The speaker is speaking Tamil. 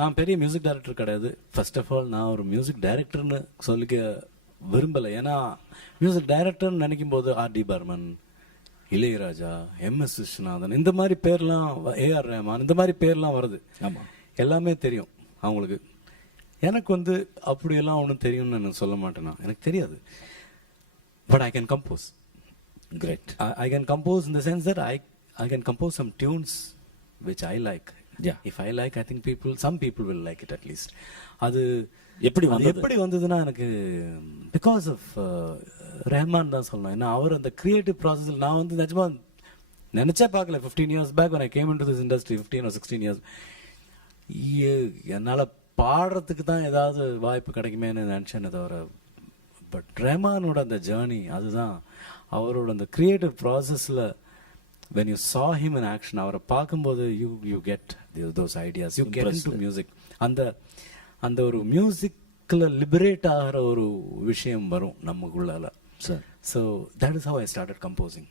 நான் பெரிய மியூசிக் டைரக்டர் கிடையாது. ஃபர்ஸ்ட் ஆஃப் ஆல் நான் ஒரு மியூசிக் டைரக்டர்னு சொல்லிக்க விரும்பலை. ஏன்னா மியூசிக் டைரக்டர்னு நினைக்கும் போது ஆர்.டி. பர்மன், இளையராஜா, எம்.எஸ். விஸ்வநாதன், இந்த மாதிரி பேர்லாம், ஏ.ஆர். ரஹ்மான், இந்த மாதிரி பேர்லாம் வருது. ஆமாம், எல்லாமே தெரியும் அவங்களுக்கு. எனக்கு வந்து அப்படியெல்லாம் ஒன்றும் தெரியும்னு நான் சொல்ல மாட்டேன்னா, எனக்கு தெரியாது. But I can compose. Great. I can compose in the sense that I can compose some tunes which I like. Yeah. If I like, I think some people will like it at least. அது எப்படி வந்ததுன்னா எனக்கு பிகாஸ் ஆஃப் ரஹ்மான் தான் சொல்லணும். ஏன்னா அவர் அந்த கிரியேட்டிவ் ப்ராசஸில் நான் வந்து நிஜமா நினைச்சே பார்க்கல. 15 years back when I came into this industry, 15 or 16 years, என்னால் பாடுறதுக்கு தான் ஏதாவது வாய்ப்பு கிடைக்குமேன்னு நினச்சேன்னு தவிர, பட் ரஹ்மானோட அந்த ஜேர்னி, அதுதான் அவரோட அந்த கிரியேட்டிவ் ப்ராசஸில் when you saw him in action, அவரை பார்க்கும்போது you get those ideas, you get into music. அந்த ஒரு மியூசிக்கில் லிபரேட் ஆகிற ஒரு விஷயம் வரும் நமக்குள்ளால. Sir, So that is how I started composing.